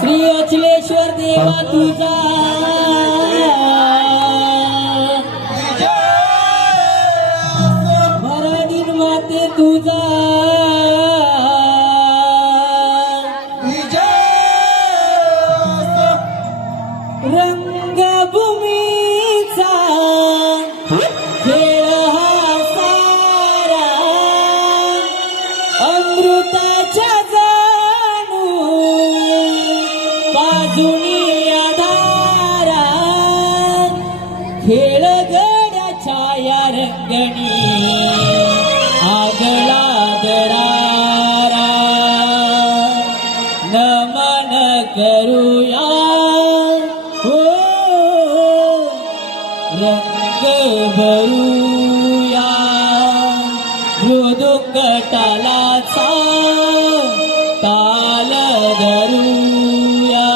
श्री अचलेश्वर देवा तुझा मराठी माते तुझा रंगभूमीचा खेळ हा सारा अमृताच्या जाणू बाजूनी आधारा खेळ गड्याच्या या रंगणी आगळा दरारा नमन करूया रंग भरूया मृदुंग तालाचा ताल धरूया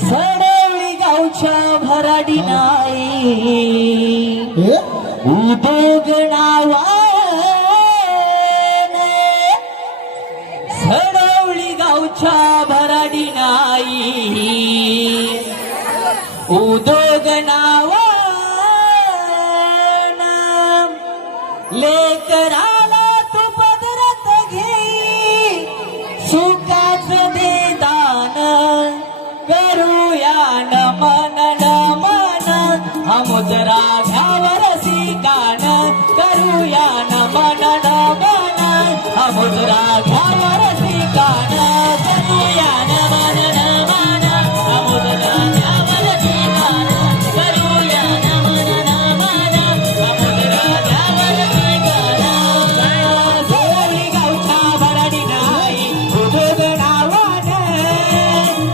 सडवळी गावच्या भराडी नाही उद्योग सडवळी गावच्या भराडी नाही उद्योग लेकराला तू पदरात घे सुखाच दे दान करूया नमन नमन अमुद्रा घ्यावर सिकान करूया नमन नमन अमुद्रा घ्यावर सिकान करूया नमन नमन अमुद्रा घ्यावर सिकान करूया नमन नमन अमुद्रा घ्यावर सिकान सवळी गावच्या भराडी नाही उद्योग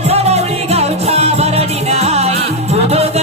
सडवळी गावच्या भराडी नाही उद्योग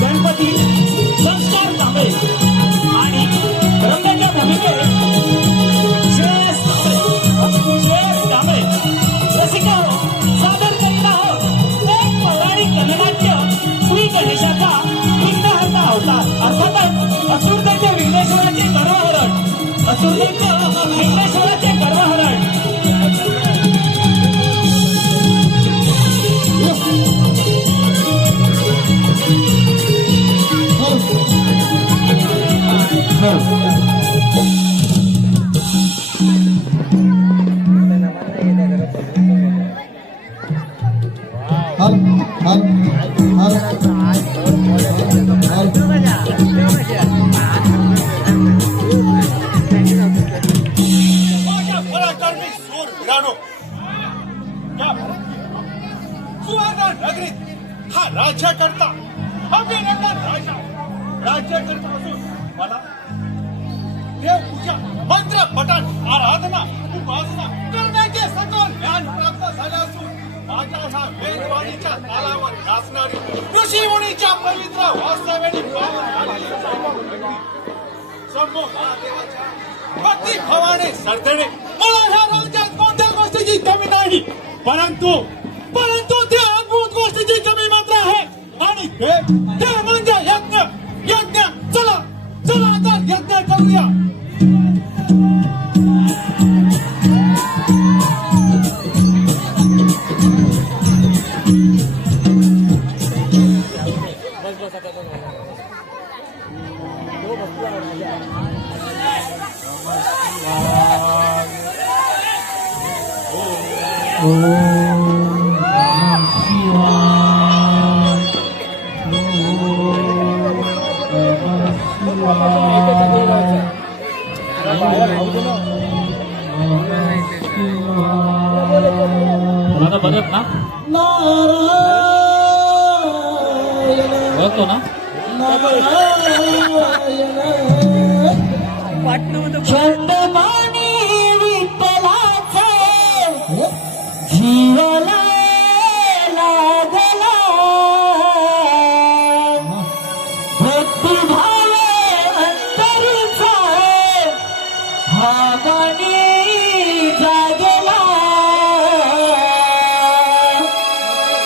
गणपती संस्कार कांबळे आणि रंगाच्या भूमिकेत श्रेयस कांबळे रसिका हो, सादर करीत आहोत एक पौराणिक गणनाट्य श्री गणेशाचा विघ्नहर्ता अवतार अर्थातच असुरदैत्य विघ्नेश्वराचे गर्वहरण असुरदैत्य विघ्नेश्वराचे गर्वहरण हा राज्याकरता अभिनंदन राजा राज्याकरता असून मला देवपूजा मंत्र पठण आराधना उपासना करण्याचे सकल ज्ञान प्राप्त झाले असून माझ्या ह्या वेदवाणीच्या तालावर नाचणारी ऋषी मुनीच्या पवित्र वास्तव्याने समोर महादेवाच्या भक्ती भावाने सरदणे मला ह्या राज्यात कोणत्या गोष्टीची कमी नाही परंतु त्या अद्भुत गोष्टीची कमी मात्र आहे आणि ते म्हणजे यज्ञ यज्ञ चला चला तर यज्ञ करूया मला बघत ना बघतो ना चंदमानी विठ्ठलाचा जीवला लागला भक्तिभाव अंतरचा भावानी जागला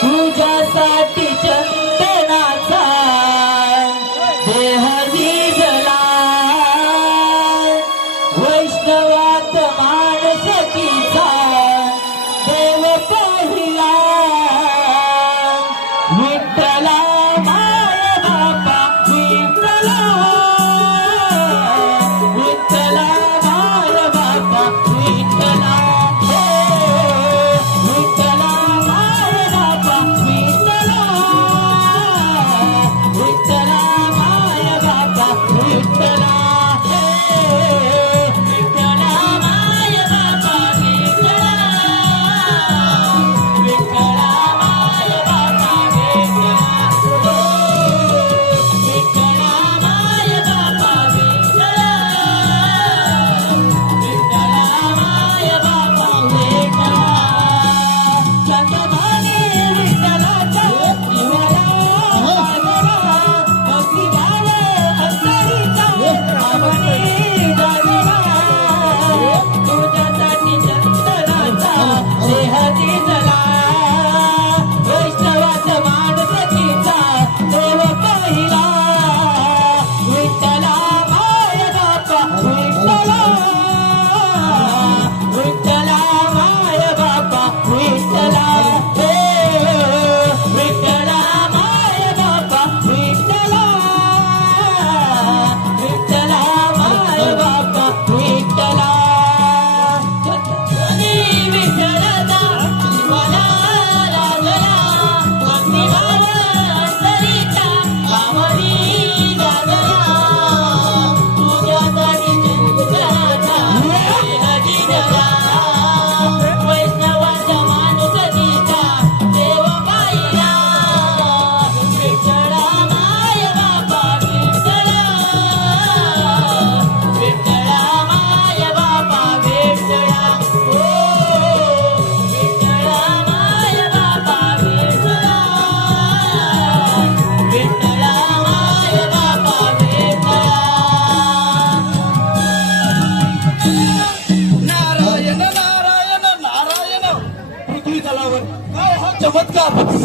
तुझ्यासाठी चंदनाचा देह झिजला वैष्णवात मानसकीचा देव पाहि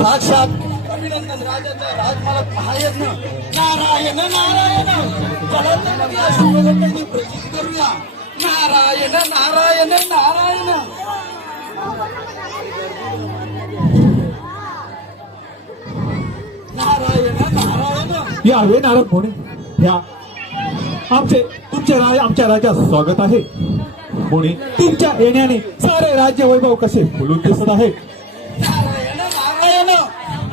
साक्षात अभिनंदन राजाचा राजमालक महायज्ञ नारायण नारायण. चला तर या शिवगणपतीची प्रचिती करूया. नारायण नारायण नारायण. नारायण नारायण. यावे नारद मुनी, ह्या आमच्या राजा स्वागत आहे. मुनी, तुमच्या येण्याने सारे राज्य वैभव कसे फुलून दिसत आहे. नारायण नारायण.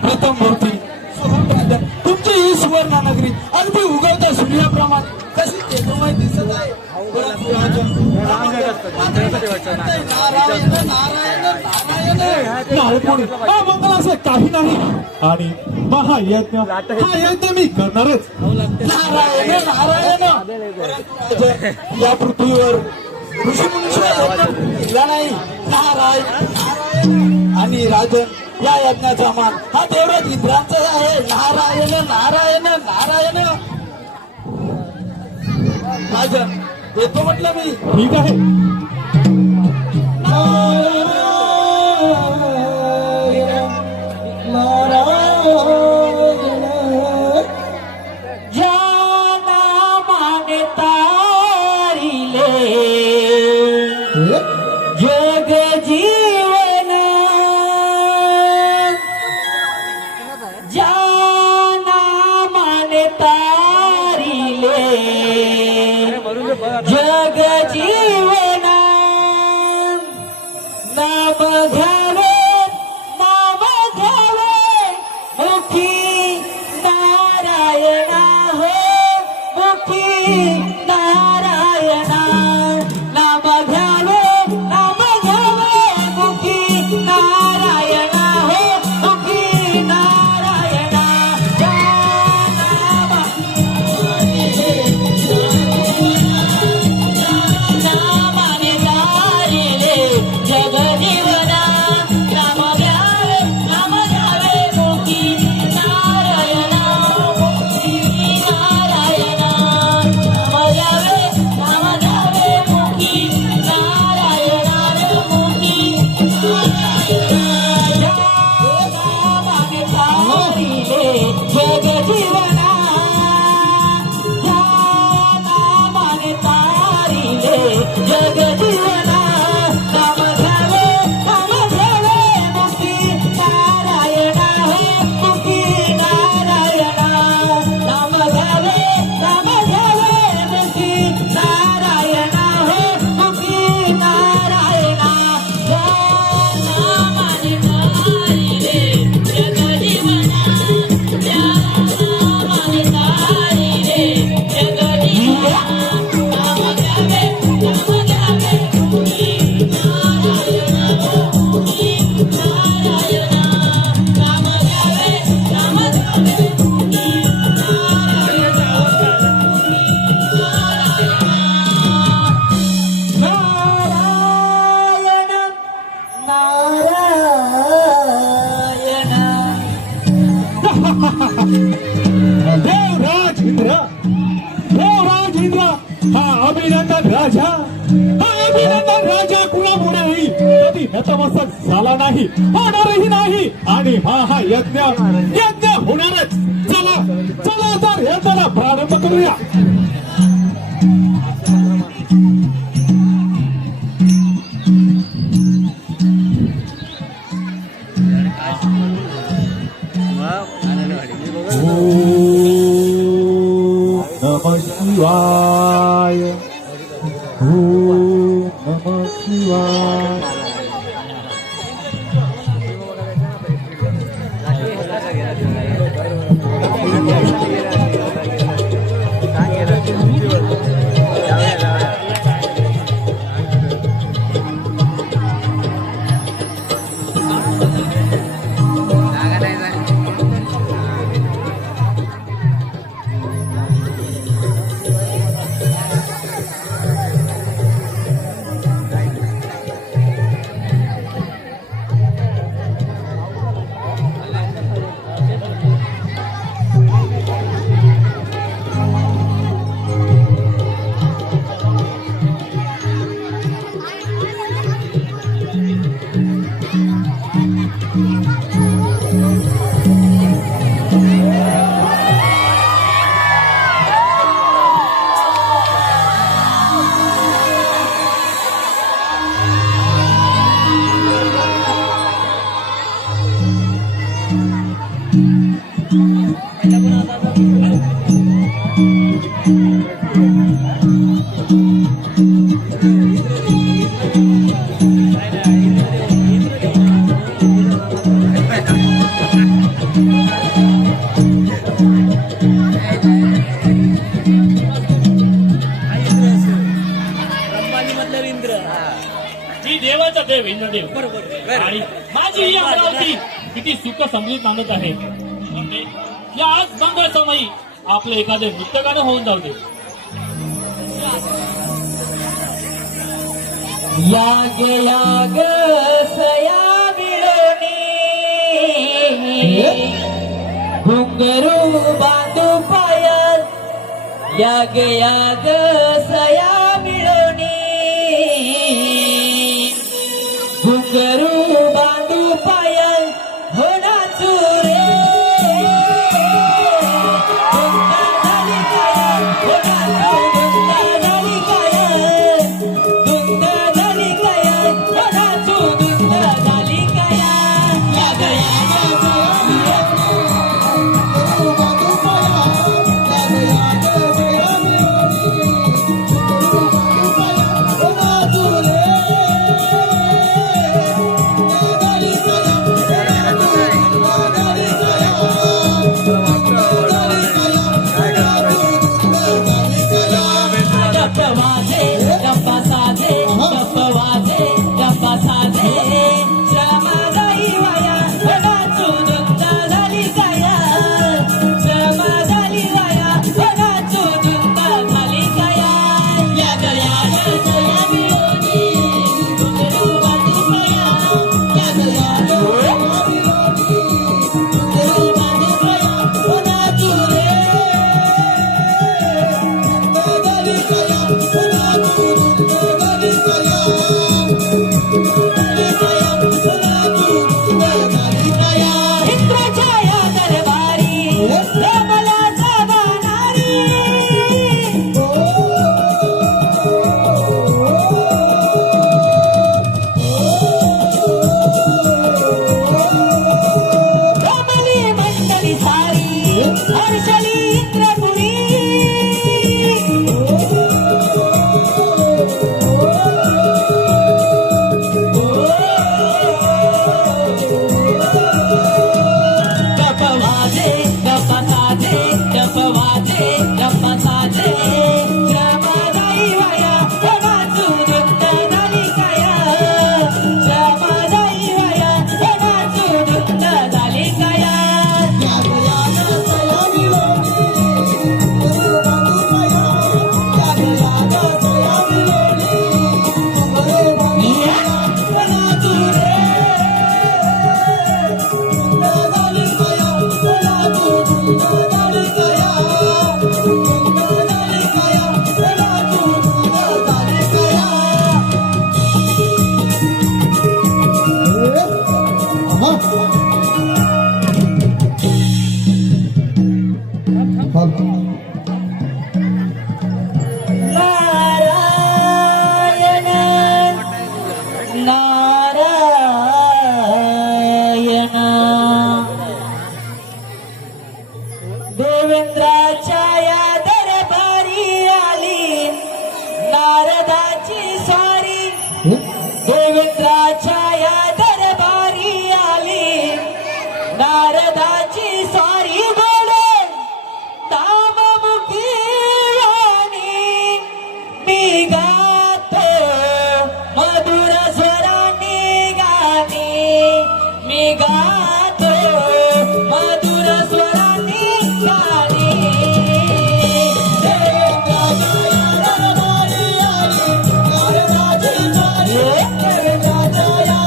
प्रथम मूर्ती सोहमराजन, तुमची ही सुवर्ण नगरी अगदी उगवत्या सूर्याप्रमाणे कशी तेजोमय दिसत आहे. परंतु राजन, नारायण नारायण नारायण. नारद मुनी, हा मंगल असे काही नाही आणि महायज्ञ हा यज्ञ मी करणारच. नारायण नारायण. परंतु राजन, या पृथ्वीवर ऋषीमुनीशिवाय यज्ञ केला नाही. नारायण नारायण. आणि राजन, या यज्ञाचा मान हा देवराज इंद्रांचा आहे. नारायण नारायण नारायण. राजन, येतो म्हटलं मी. ठीक आहे. ज्या नामाने तारिले जग जीवन, ज्या नामाने तारिले जग जीवन, नाम घ्यावे नाम घ्यावे मुखी नारायणा हो, मुखी नारायणा. नाम घ्यावे नाम घ्यावे मुखी नारायणा हो, मुखी नारायणा. या नामाने तारिले जग जीवना, नाम घ्यावे नाम घ्यावे मुखी नारायणा, मुखी नारायणा. नाम घ्यावे नाम घ्यावे मुखी नारायणा रे, मुखी नारायणा. या नामाने तारिले जग जीवना, या नामाने तारिले जग जीवना. नाम घ्यावे नाम घ्यावे मुक्ती नारायणा हे, मुक्ती नारायणा. नाम घ्यावे नाम घ्यावे मुक्ती नारायणा हे, मुक्ती नारायणा. या नामाने तारिले जग जीवना, या नामाने तारिले जग जीवना. नाम घ्यावे नाम घ्यावे मुक्ती नारायणा हो, मुक्ती नारायणा. नाम घ्यावे नाम घ्यावे मुक्ती नारायणा हो, नारायण. देवराज इंद्र, देवराज इंद्र, हा अभिनंदन राजा, हा अभिनंदन राजा कुणामुळे होईल कधी नतमस्तक झाला नाही, होणारही नाही आणि हा यज्ञ होणारच. चला चला तर यज्ञाला प्रारंभ करूया. नमः शिवाय, नमः शिवाय. मी देवाचा देव इंद्रदेव आणि माझी ही अमरावती किती सुख समजून मानत आहे. म्हणजे या आज मंगळ समयी आपलं एखादं नृत्य गाणं होऊन जाऊ दे. याग याग सया मिळवणे घुंगरू बांधू पायात याग याग सया मिळवणे घुंगरू बांधू पायात हो नाचू रे धुंगा झाली काया हो नाचू धुंगा झाली काया धुंगा झाली काया हो नाचू धुंगा झाली काया याग याग गप्प वाजे गप्पा साजे गप्प वाजे गप्पा साजे श्रम जाई वाया हो नाचू धुंगा झाली काया श्रम झाली वाया हो नाचू धुंगा झाली काया याग याग सया मिळवणी घुंगरू बांधू पाया याग याग सया मिळवणी घुंगरू बांधू पाया हो नाचू रे इंद्राच्या या दरबारी रमला जाणारी रमली मंडळी सारी हर्षली इंद्रपुरी गप्प वाजे गप्प साजे गप्प वाजे गप्प साजे श्रम जाई वाया हो नाचू धुंगा झाली काया श्रम जाई वाया हो नाचू धुंगा झाली काया याग याग सया मिळवणी घुंगरू बांधू पाया याग याग सया मिळवणी घुंगरू बांधू पाया हो नाचू रे धुंगा झाली काया हो नाचू धुंगा झाली काया धुंगा झाली काया हो नाचू धुंगा झाली काया नारायण नारायण देवेंद्राच्या या दरबारी आली नारदाची स्वारी देवेंद्राच्या या दरबारी आली नारदाची स्वारी गोडे ताममुखी वाणी मी गातो मधुर स्वरांनी गाणी मी गातो मधुर स्वरांनी गाणी देवेंद्राच्या या दरबारी आली नारदाची स्वारी देवेंद्राच्या या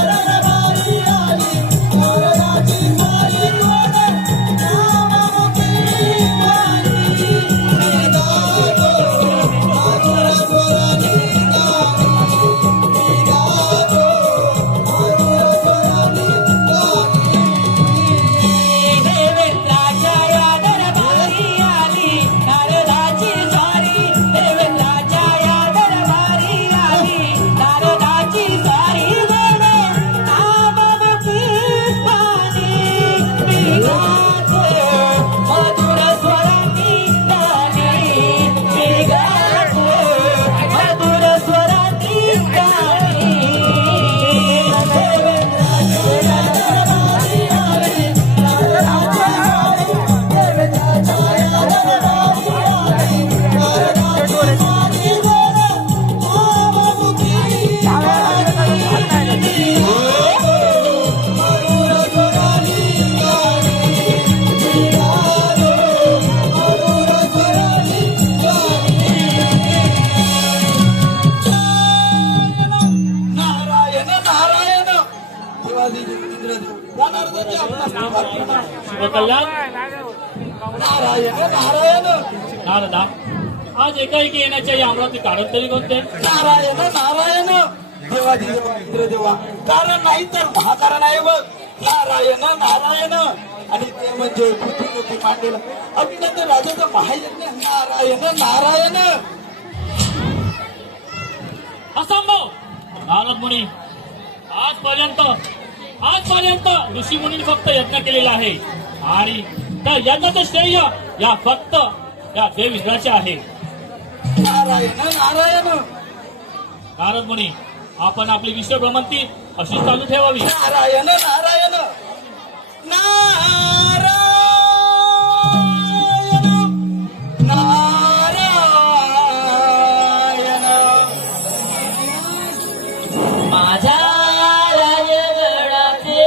कल्याण. नारायण नारायण नारदा, आज एकाएकी येण्याच्या या अमरावती कारण तरी कोणते? नारायण नारायण देवादी देवा इंद्र देवा कारण नाही तर महाकारण आहे बघ. नारायण नारायण आणि ते म्हणजे पृथ्वी मांडलेलं अभिनंदन राजाचं महायज्ञ. नारायण नारायण असंभव. नारद मुनी, आजपर्यंत ऋषी मुनी फक्त यज्ञ केलेला आहे आणि त्या यज्ञाचं श्रेय या फक्त या देव इंद्राचे आहे. नारायण नारायण नारद मुनी, आपण आपली विश्व भ्रमंती अशी चालू ठेवावी. नारायण नारायण नारायण नारायण माझ्या रायगडाचे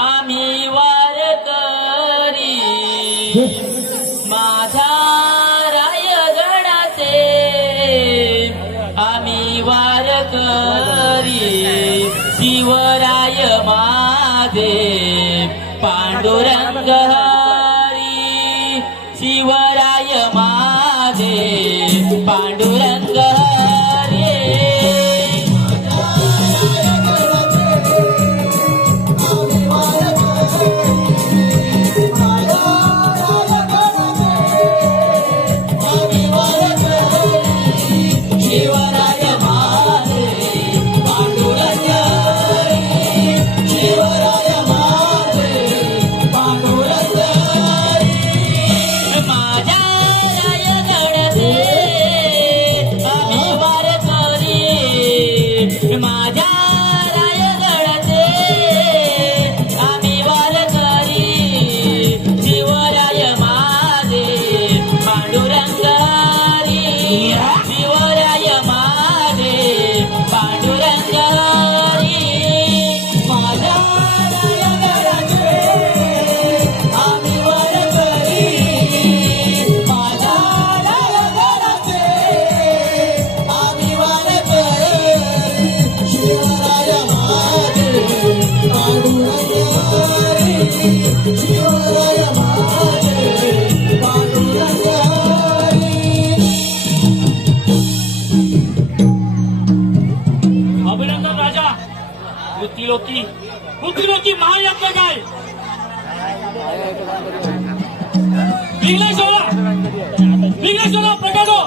आम्ही वारकरी, माझ्या रायगडाचे आम्ही वारकरी, शिवराय माझे पांडुरंग हरी, शिवराय माझे पांडुरंग हरी. शिवराय माझे पांडुरंग हरी, शिवराय माझे पांडुरंग हरी. माझ्या रायगडाचे आम्ही वारकरी, माझ्या रायगडाचे आम्ही वारकरी, शिवराय माझे पांडुरंग हरी, शिवराय माझे पांडुरंग हरी. माझ्या रायगडाचे आम्ही वारकरी, माझ्या रायगडाचे आम्ही वारकरी, शिवराय माझे पांडुरंग हरी, शिवराय माझे पांडुरंग हरी. अभिनंदन राजा. पृथ्वीलोकी महायज्ञ काय? विघ्नेश्वरा प्रकट हो.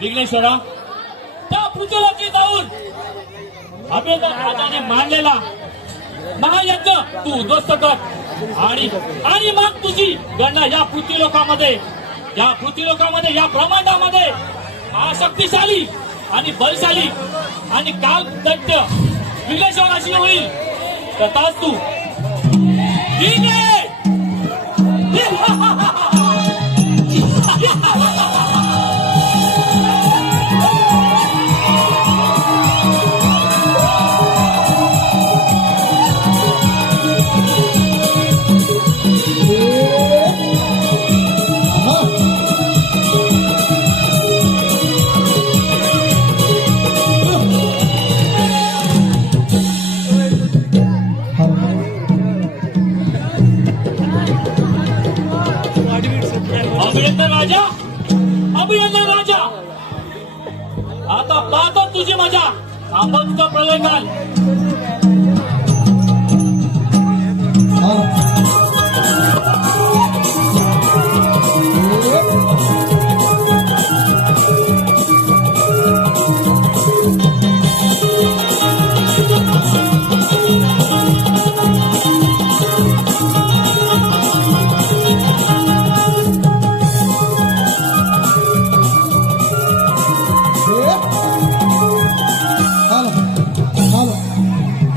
विघ्नेश्वरा, त्या पृथ्वीवरती जाऊन अभिनंदन राजाने मांडलेला महायज्ञ तू उद्ध्वस्त कर आणि मग तुझी गणना या पृथ्वीलोकामध्ये या ब्रह्मांडामध्ये शक्तिशाली आणि बलशाली आणि काल दैत्य विघ्नेश्वराशी होईल. तथाच तू ठीक आहे. अभिनंदन राजा, आता पाहतो तुझी मजा. थांबव तुझा प्रलय काल.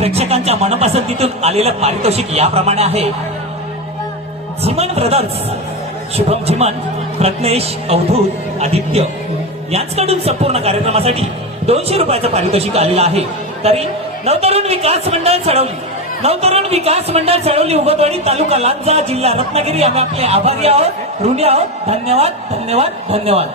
प्रेक्षकांच्या मनपसंतीतून आलेलं पारितोषिक याप्रमाणे आहे. झिमन ब्रदर्स, शुभम झिमन, प्रज्ञेश, अवधूत, आदित्य यांच्याकडून संपूर्ण कार्यक्रमासाठी 200 रुपयाचं पारितोषिक आलेलं आहे. तरी नवतरुण विकास मंडळ चळवली उगतवाडी, तालुका लांजा, जिल्हा रत्नागिरी आम्ही आपले आभारी आहोत, ऋणी आहोत. धन्यवाद, धन्यवाद, धन्यवाद.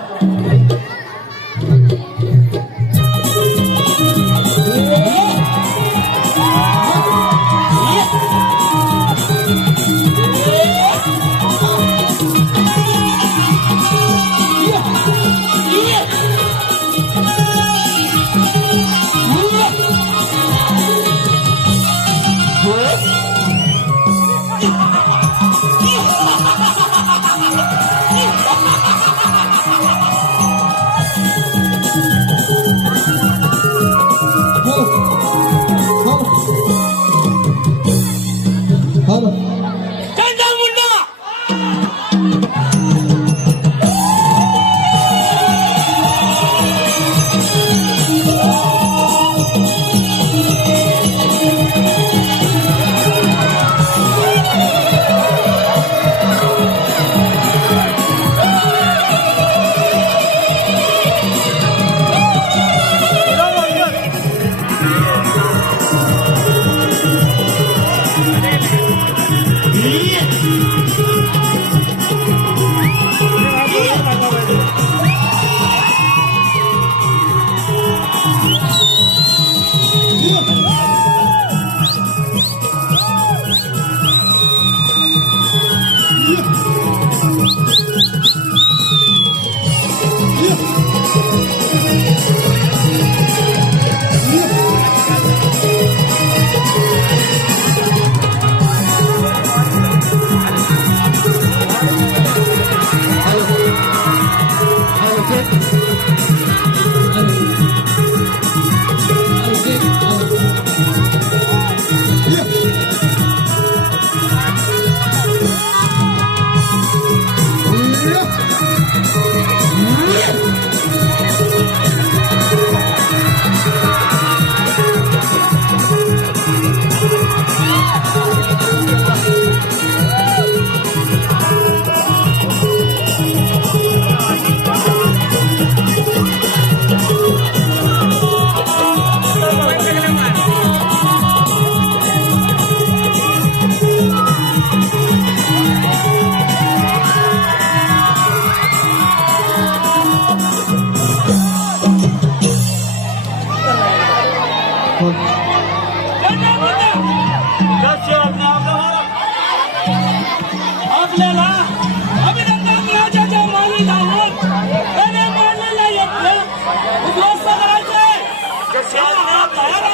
आपल्याला अभिनंदन राजाच्या माली घालून त्याने मांडलेलं यज्ञ उद्ध्वस्त करायचे. तयार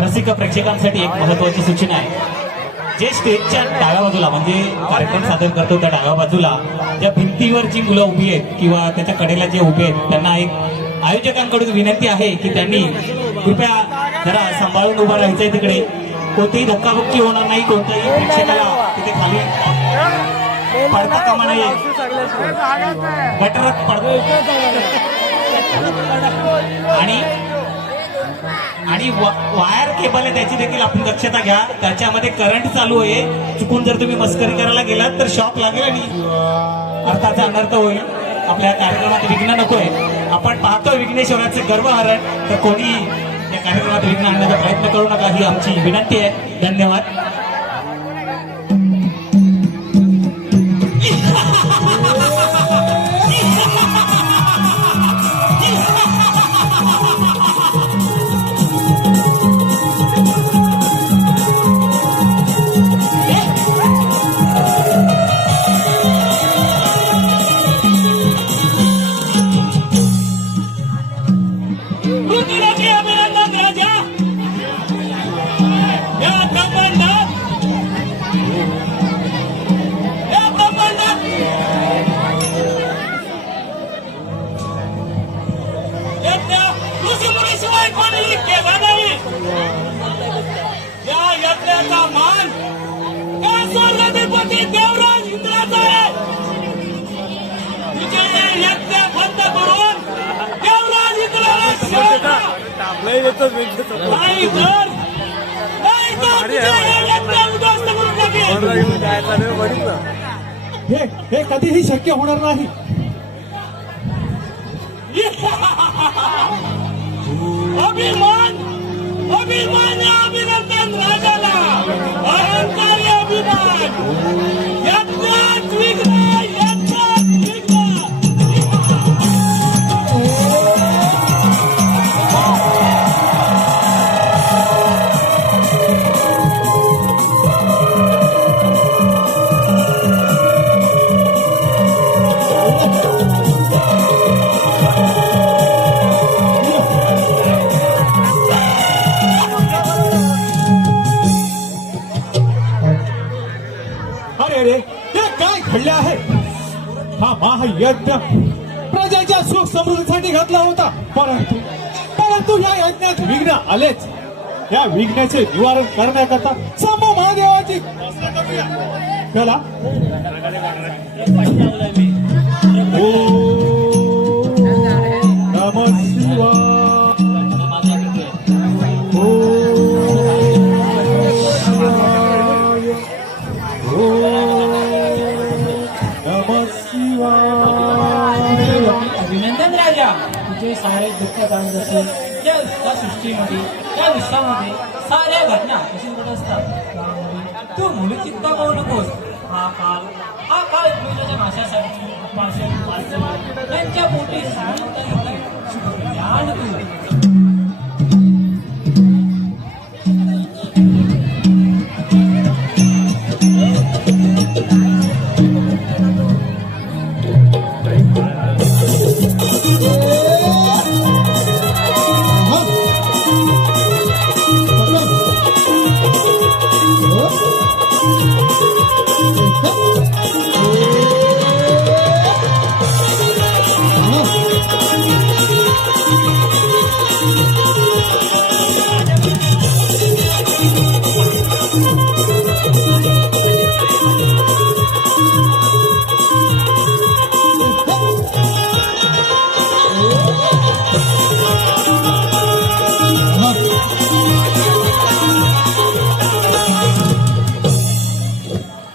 रसिक प्रेक्षकांसाठी एक महत्त्वाची सूचना आहे. जे स्टेजच्या डाव्या बाजूला म्हणजे कार्यक्रम सादर करतो त्या डाव्या बाजूला ज्या भिंतीवर जी मुलं उभी आहेत किंवा त्याच्या कडेला जे उभे आहेत त्यांना एक आयोजकांकडून विनंती आहे की त्यांनी कृपया जरा सांभाळून उभं राहायचंय तिकडे. कोणतीही धक्काबुक्की होणार नाही, कोणत्याही प्रेक्षकाला तिथे खाली पडता कामा नये. गटरात पडतो आणि वायर केबल आहे त्याची देखील आपण दक्षता घ्या. त्याच्यामध्ये करंट चालू आहे. चुकून जर तुम्ही मस्करी करायला गेलात तर शॉक लागेल आणि अर्थाचा अनर्थ होईल. आपल्या कार्यक्रमात विघ्न नकोय. आपण पाहतोय विघ्नेश्वराचे गर्वहरण, तर कोणी या कार्यक्रमात विघ्न आणण्याचा प्रयत्न करू नका ही आमची विनंती आहे. धन्यवाद. पृथ्वीराजे अभिनंदन राजा. या तपंडात यज्ञ ऋषीमुनीशिवाय कोणीही केला नाही. या यज्ञाचा मान या स्वर्गाधिपती देवराज इंद्राचा आहे. तुझे यज्ञ बंद करून देवराज इंद्राला शोधा. नाही तर तुझे हे यज्ञ उद्ध्वस्त करून टाकेल. हे कधीही शक्य होणार नाही. अभिमान अभिमान अभिनंदन राजाला. अहंकारी अभिमान. यज्ञात विघ्न यज्ञात विघ्न. अरे हे काय घडले आहे. हा महायज्ञ प्रजेच्या सुख समृद्धीसाठी घातला होता, परंतु या यज्ञात विघ्न आलेच. या विघ्नाचे निवारण करण्याकरता समूह महादेवाची कला. नमः शिवाय. नमः शिवाय. अभिनंदन राजा. तुझे सारे दुःख जाणत असेल या सृष्टीमध्ये या विश्वामध्ये साऱ्या घटना कशी घडत असतात. तू मुलचिंता करू नकोस. हा काळ एकमेकांच्या नाशासाठी त्यांच्या पोटी ज्ञान तू.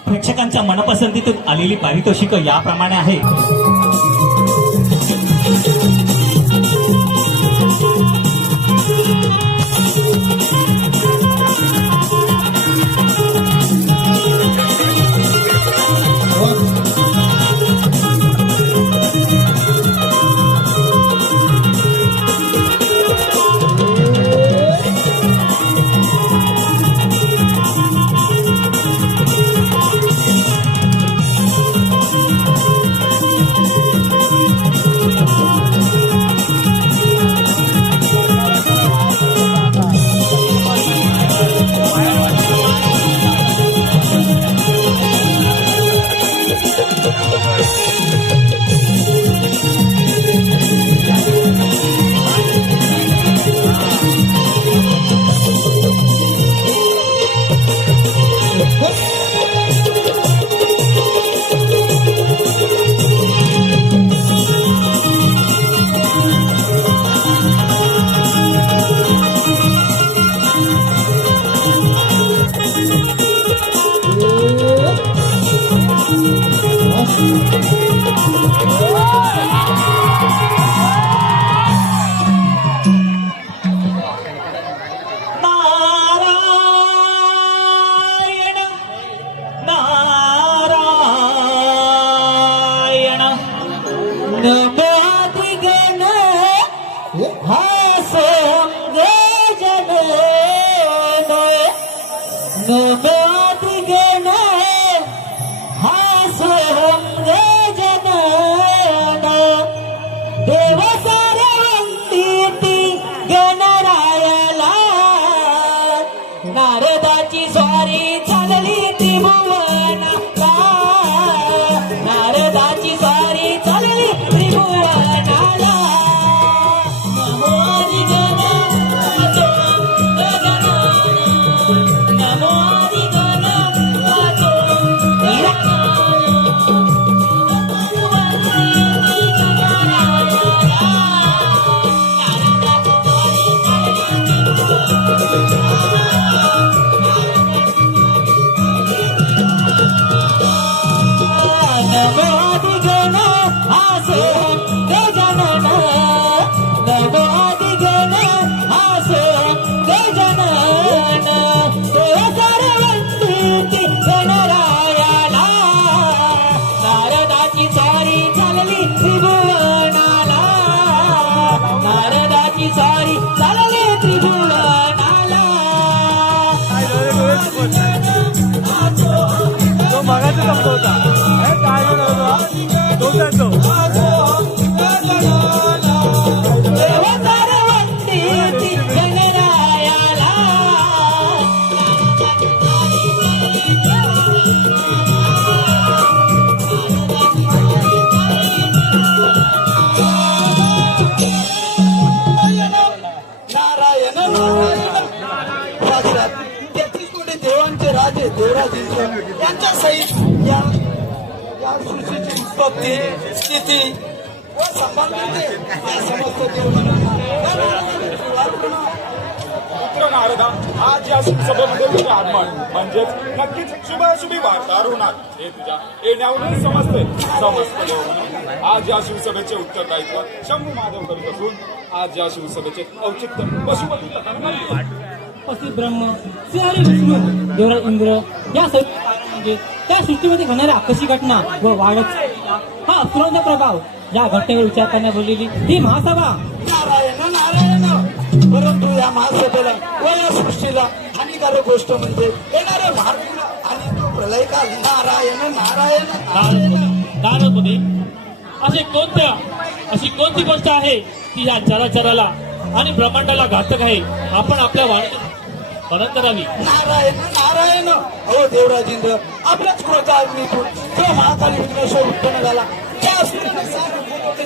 प्रेक्षकांच्या मनपसंतीतून आलेली पारितोषिक याप्रमाणे आहे. नमाधिगण हासं जन नमाधिगण हासं जन देव सारवंती गणरायाला नारदाची स्वारी चालली त्रिभुवनाला नारदाची स्वारी चालली त्रिभुवनाला नमो अधिगण वाचो गगनाला नमो अधिगण वाचो नमोधिगण हासं गजानन नमोधिगण हासं गजानन देव सारवंती गणरायाला नारदाची स्वारी चालली त्रिभुवनाला नारदाची स्वारी चालली त्रिभुवनाला तो मगाचा शब्द होता काय तो देव सारवंती गणरायाला नारायण नारायण साक्षात 33 कोटी देवांचे राजे देवराजेंद्र यांच्या सहित या सृष्टीची उत्पत्ती स्थिती व संभाळ करते या समस्त पुत्र नारदा आज या सभेमध्ये तुझे आगमन म्हणजेच नक्कीच शुभाशुभी वार्ताहर होणार हे तुझ्या येण्यावरून समजते समजते देव. आज या शिवसभेचे उत्तरदायित्व शंभू माधव करीत असून आज या शिवसभेचे औचित्य पशुपती तत्काळ पती ब्रह्म श्री हरी विष्णू देवराज इंद्र या सर्व कारण म्हणजे त्या सृष्टीमध्ये घडणाऱ्या आकर्षक घटना व वाढत हा असुरांचा प्रभाव या घटनेवर विचार करण्यात बोललेली ही महासभा नारायण नारायण परंतु या महासभेला व या सृष्टीला हानिकारक गोष्ट म्हणजे येणाऱ्या महात्मा आणि तो प्रलयकाल नारायण नारायण नारायण नारदमुनी अशी कोणती गोष्ट आहे की या चराचराला आणि ब्रह्मांडाला घातक आहे आपण आपल्या वाणीत वर्णन करावी नारायण नारायण हो देवराजेंद्र आपल्याच क्रोधा अग्नीतून जो महाकाली विघ्नेश्वर उत्पन्न झाला त्या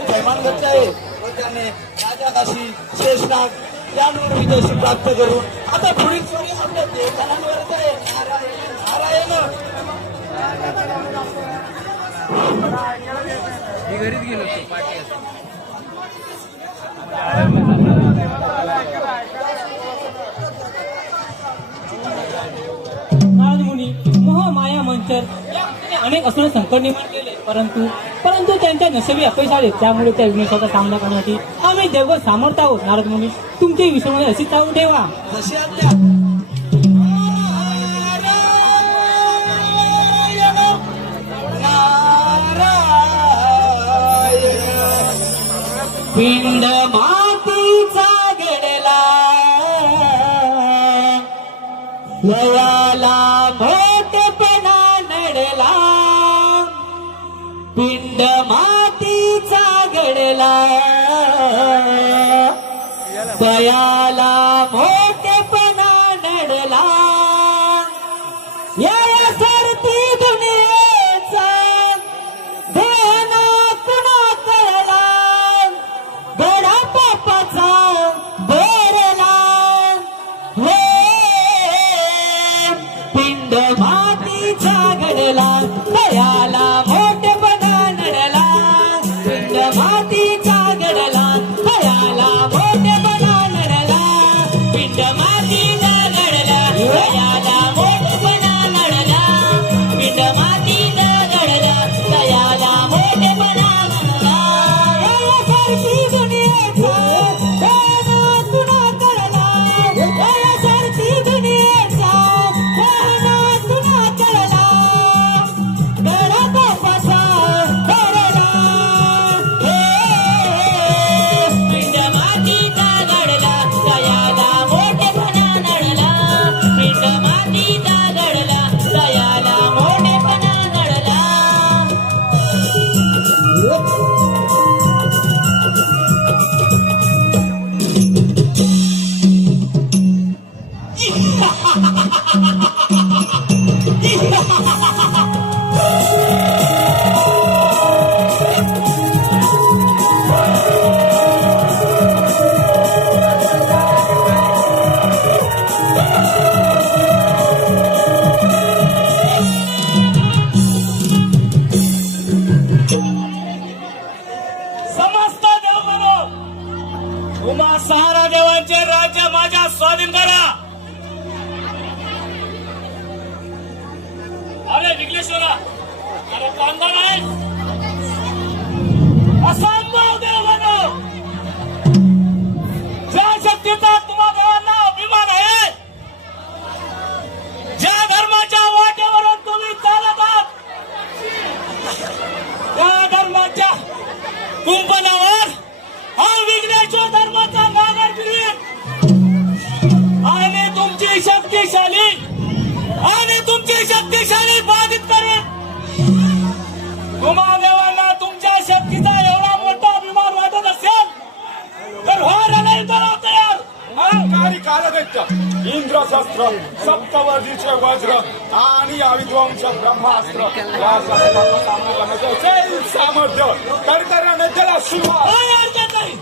थैमान घातले आहे व त्याने राजा काशी शेषनाग यांवर विजय प्राप्त करून आता पुढील सोयी आपल्या देवतांवरच आहे नारायण नारद मुनी मोह माया मंचर या अनेक असुर संकट निर्माण केले परंतु त्यांच्या नशिबी अपयश आले त्यामुळे त्या विघ्नेश्वराचा सामना करण्यासाठी आम्ही देवगत सामर्थ्य आहोत. नारद मुनी तुमची विश्वमध्ये अशी चालू ठेवा. जशी आज्ञा पिंड मातीचा घडला लयाला मोठेपणा नडला पिंड मातीचा घडला दयाला मोठेपणा नडला या सरती दुनियेचा देना कुणा कळला बडा पापाचा बेरला हे पिंड मातीचा घडला दयाला मोठेपणा नडला पिंड मातीचा घडला दयाला मोठेपणा नडला तुम्हा सहारा देवांचे राज्य माझ्या स्वाधीन करा. अरे विघ्नेश्वरा, अरे कांदा नाही असंभव देवानो. ज्या शक्तीचा तुम्हा देवांना अभिमान आहे, ज्या धर्माच्या वाटेवरून तुम्ही चालत आहात, त्या धर्माच्या कुंपणावर हा विघ्नेश्वर धर्माचा नागर फिरवीन आणि तुमची शक्तिशाली बाधित करेन. तुम्हा देवांना तुमच्या शक्तीचा एवढा मोठा अभिमान वाटत असेल तर हो रणै करा तयार. अहंकारी कालदैत्य इंद्रशस्त्र, सप्तवर्षीचे वज्र आणि अविध्वंस ब्रह्मास्त्र या शस्त्राचा सामना करण्याचं असेल सामर्थ्य तर करण्याने त्याला सुरुवात. काय हरकत नाही.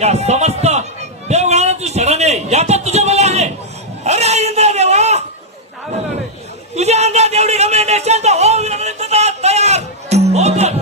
या समस्त देवगणाला तू शरण आहे, याच्यात तुझे मला आहे. अरे इंद्र देवा, तुझ्या अंगात एवढी गमने नसेल तर हो विनम्रता तयार हो कर.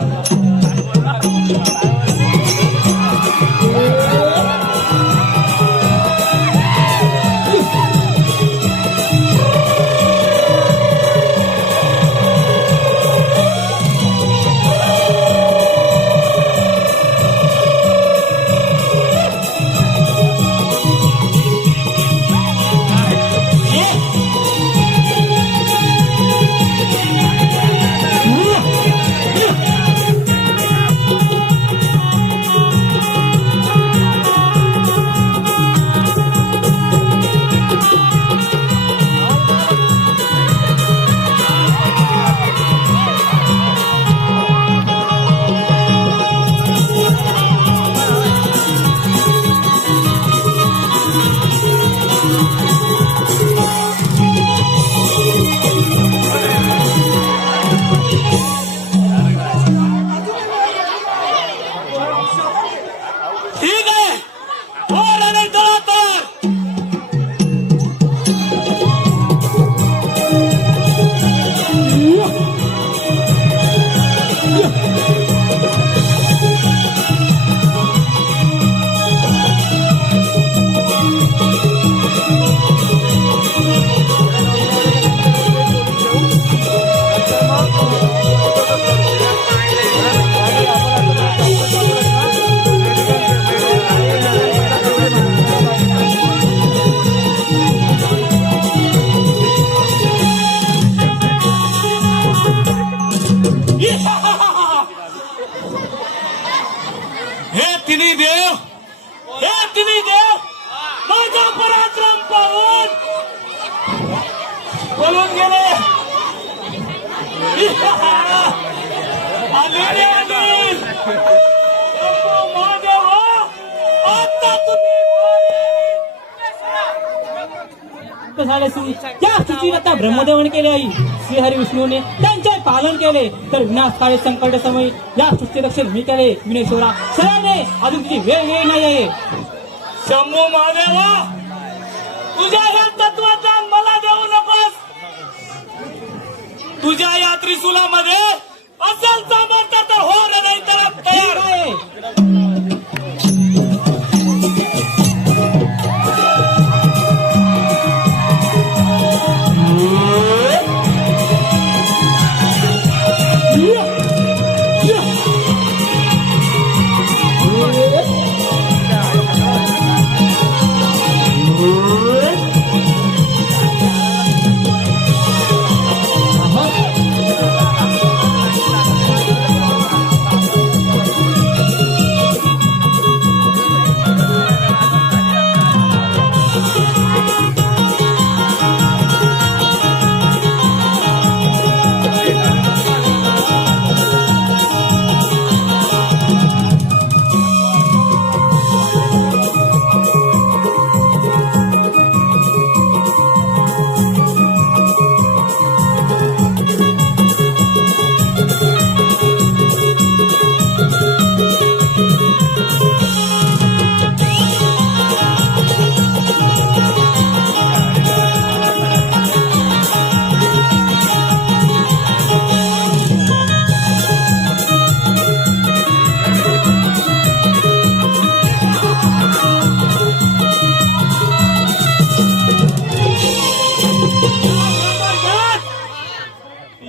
ठीक आहे हो रणै करा तयार. हे तिन्ही देव माझा पराक्रम पाहून बोलून गेले. आता तुम्ही त्या शुचिरता ब्रह्मदेवाने केले आई श्रीहरी विष्णूने त्यांचे पालन केले तर विनाशकाळी संकट समय या सृष्टी रक्षण मी केले. विघ्नेश्वरा शरणे अजून तुझी वेळ येईल नाही आहे. शंभू महादेवा, तुझ्या ह्या तत्वाचा मला देऊ नकोस. तुझ्या या त्रिशूलामध्ये असेल सामर्थ्य तर हो रे, नाही तर तयार आहे.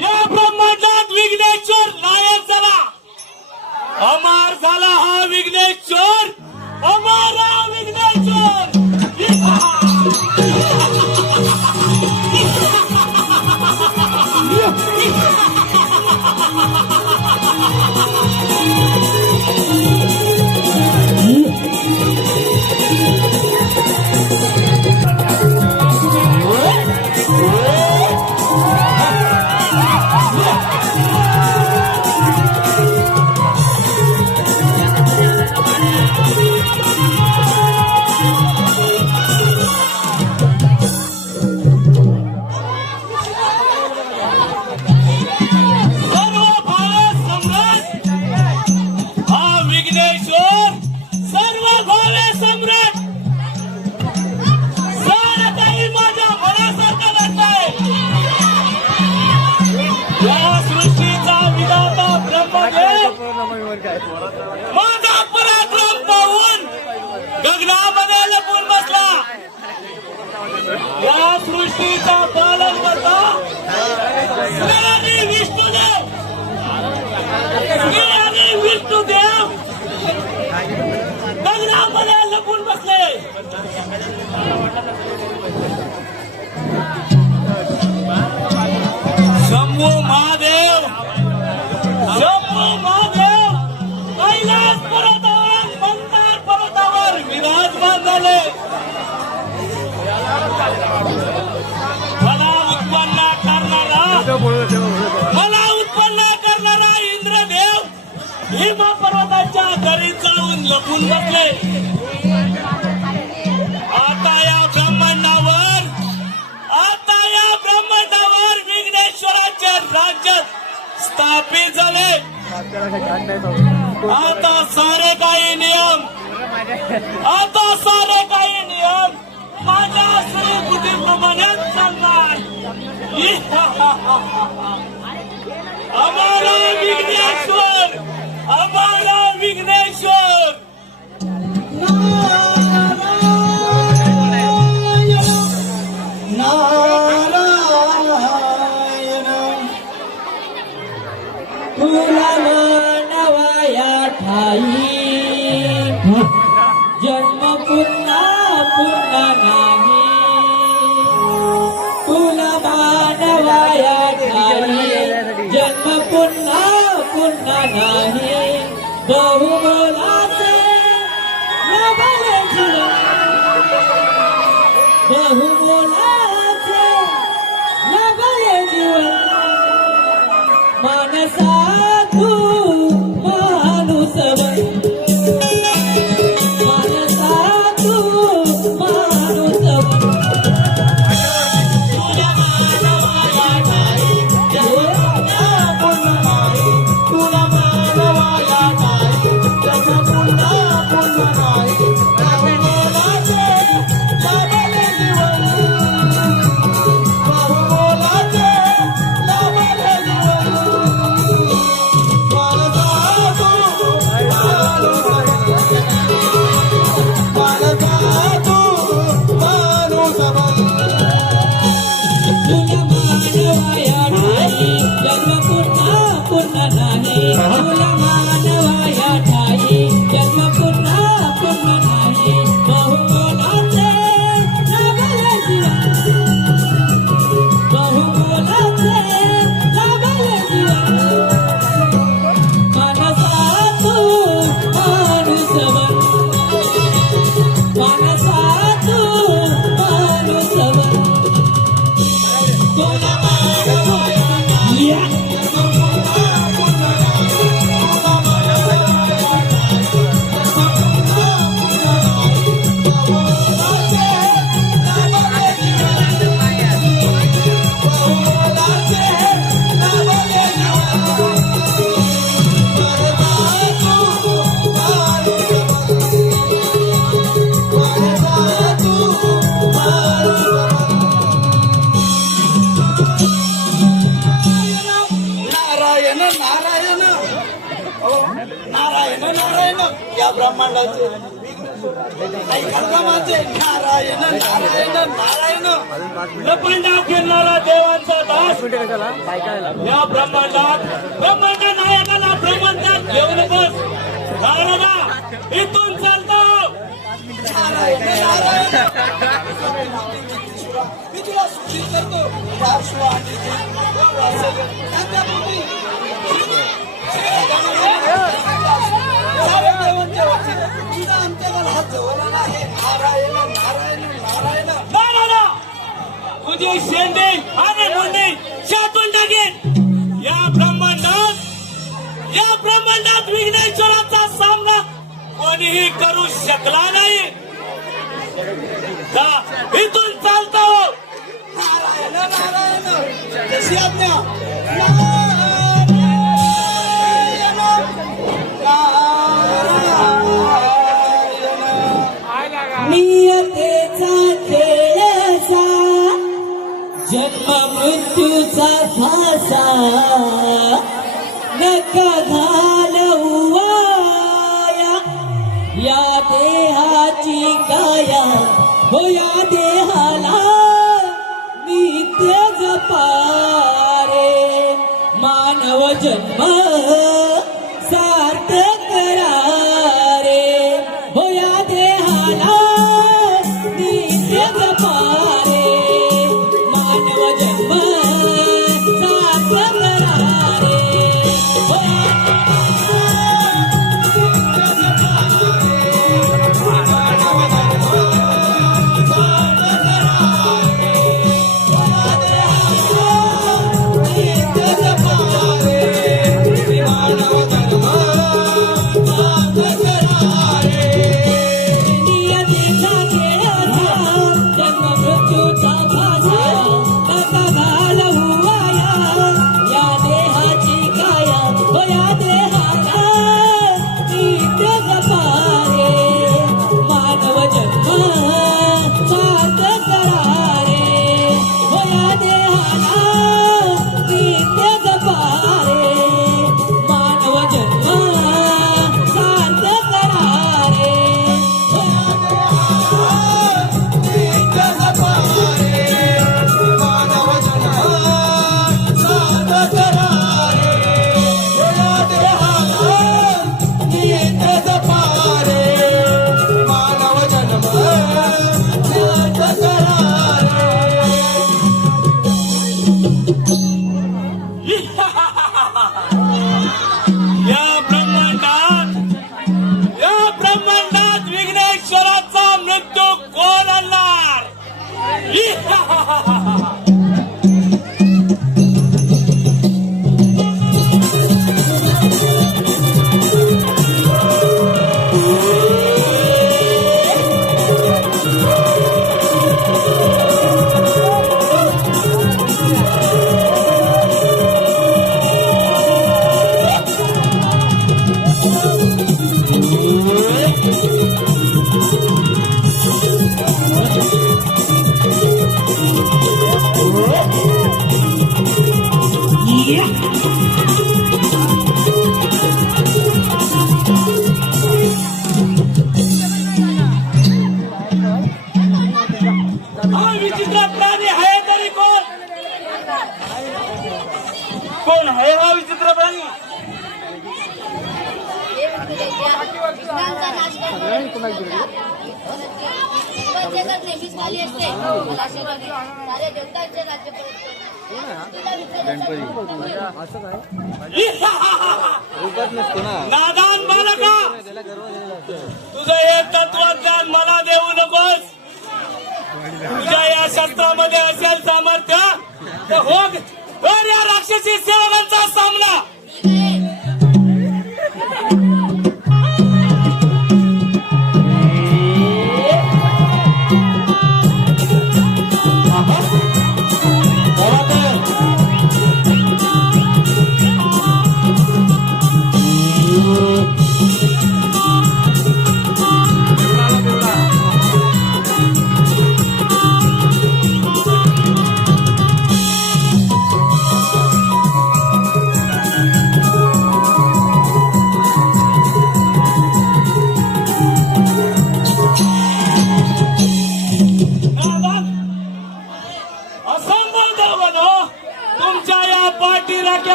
या ब्रह्मांडात विघ्नेश्वर नायक झाला. अमर झाला हा विघ्नेश्वर, अमर हा विघ्नेश्वर. माझा पराक्रम पाहून गगनामध्ये लपून बसला. या सृष्टीचा पालन करता श्री विष्णुदेव, श्री विष्णुदेव गगनामध्ये लपून बसले. शंभू महादेव, शंभू महादेव कैलास पर्वतावर, मंदार पर्वतावर विराजमान झाले. मला उत्पन्न करणारा इंद्रदेव हिमा पर्वताच्या घरी जाऊन लपून बसले. आता या ब्रह्मांडावर विघ्नेश्वराचे राज्य स्थापित झाले. आता सारे काही नियम माझ्या श्रीबुद्धीप्रमाणे चालणार. आम्हाला विघ्नेश्वर, आम्हाला विघ्नेश्वर. तुला मानवाया ठाई जन्म पुन्हा पुन्हा नाही. तुला मानवाया ठाई जन्म पुन्हा पुन्हा नाही. बहुमोलाचे लाभले जीवन, बहुमोलाचे लाभले जीवन. मानसा तू माणूस बन, मानसा तू माणूस बन. तुला मानवाया ठाई जन्म पुन्हा नाही. तुला मानवाया ठाई जन्म पुन्हा पुन्हा नाही. बहुमोलाचे लाभले जीवन, बहुमोलाचे लाभले तुला मानवाया ठाई जन्म पुन्हा पुन्हा नाही तुला मानवाया ठाई जन्म पुन्हा पुन्हा नाही बहुमोलाचे लाभले जीवन बहुमोलाचे लाभले जीवन मनसा तू माणूस बन मनसा तू माणूस बन तुला मानवाया नारायण नारायण नारायण नारायण या ब्रह्मांडाचे काही कर्माचे नारायण नारायण नारायण लपंडात फिरणारा देवांचा दास या ब्रह्मांडात ब्रह्मांड नायकाला ब्रह्मांडात घेऊन बस नारदा इथून चालतो नारायण नारायण मी तुला सूचित करतो या शिवाजी त्यांच्या पोटी साऱ्या देवांच्या वरती तुझा अंत्यकाल हा जवळ आहे नारायण नारायण नारायण नारदा तुझी शेंडे आणि मुंडे शातून टाकेन या ब्रह्मांडात विघ्नेश्वराचा सामना कोणीही करू शकला नाही जा, इथून चालतो नारायण नारायण जशी आज्ञा नियतेचा खेळसा जन्म मृत्यूचा फासा नका घालवूया या देहाची काया हो या देहाला नित्य जपारे मानव जन्म सार्थक करा रे हो या देहाला नित्य जपारे मानव जन्म सार्थक करा रे हो नियतीचा खेळसा जन्म मृत्यूचा फासा नका घालवूया या देहाची काया हो या देहाला नित्य जपारे मानव जन्म सार्थक करा रे हो या देहाला नित्य जपारे मानव जन्म सार्थक करा रे हो या या ब्रह्मांडात विघ्नेश्वराचा मृत्यू कोण आणणार विचित्र प्राणी आहे तरी कोण? कोण आहे हा विचित्र प्राणी? विघ्नांचा नाश नेहमीच खाली असते. मला आशीर्वाद दे. साऱ्या देवतांचे राज्य परत कर. नादान बालका, तुझं एक तत्वज्ञान मला देऊ नकोस. तुझ्या या शस्त्रामध्ये असेल सामर्थ्य तर हो कर या राक्षसी सेवकांचा सामना.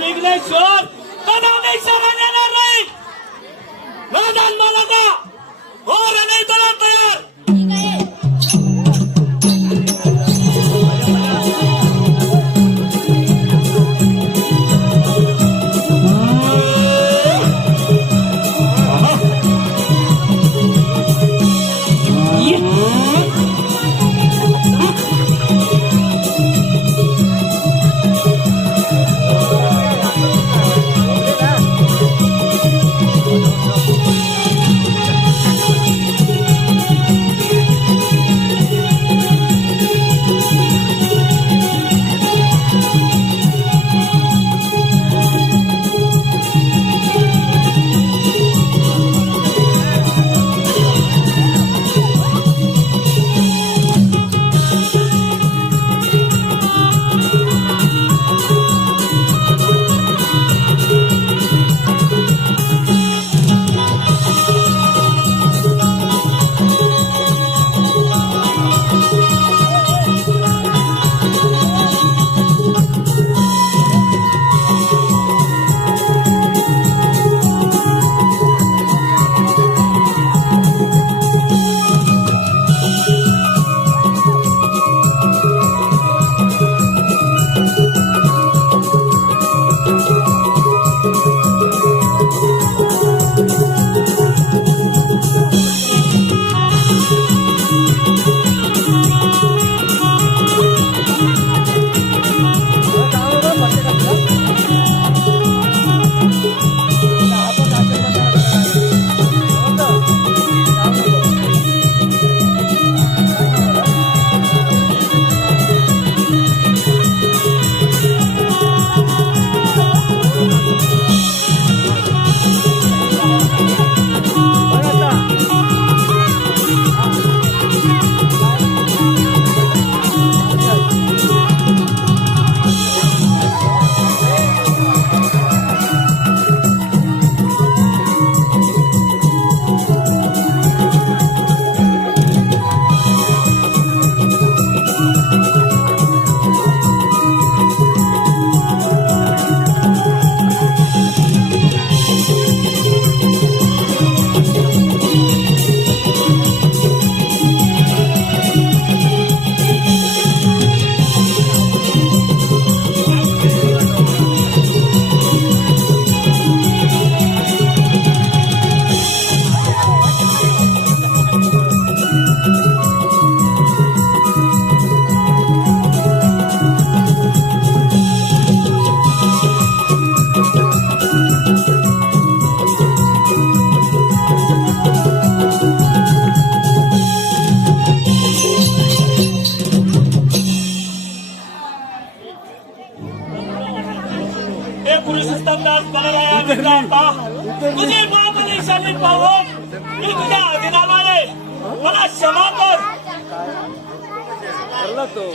विघ्नेश्वर कदापि शरण येणार नाही. नादान बालका, हो रणै तयार. तुझे महाबलेशाली पाहून मी तुझ्या अधीनाला आहे. मला क्षमा कर. गणपती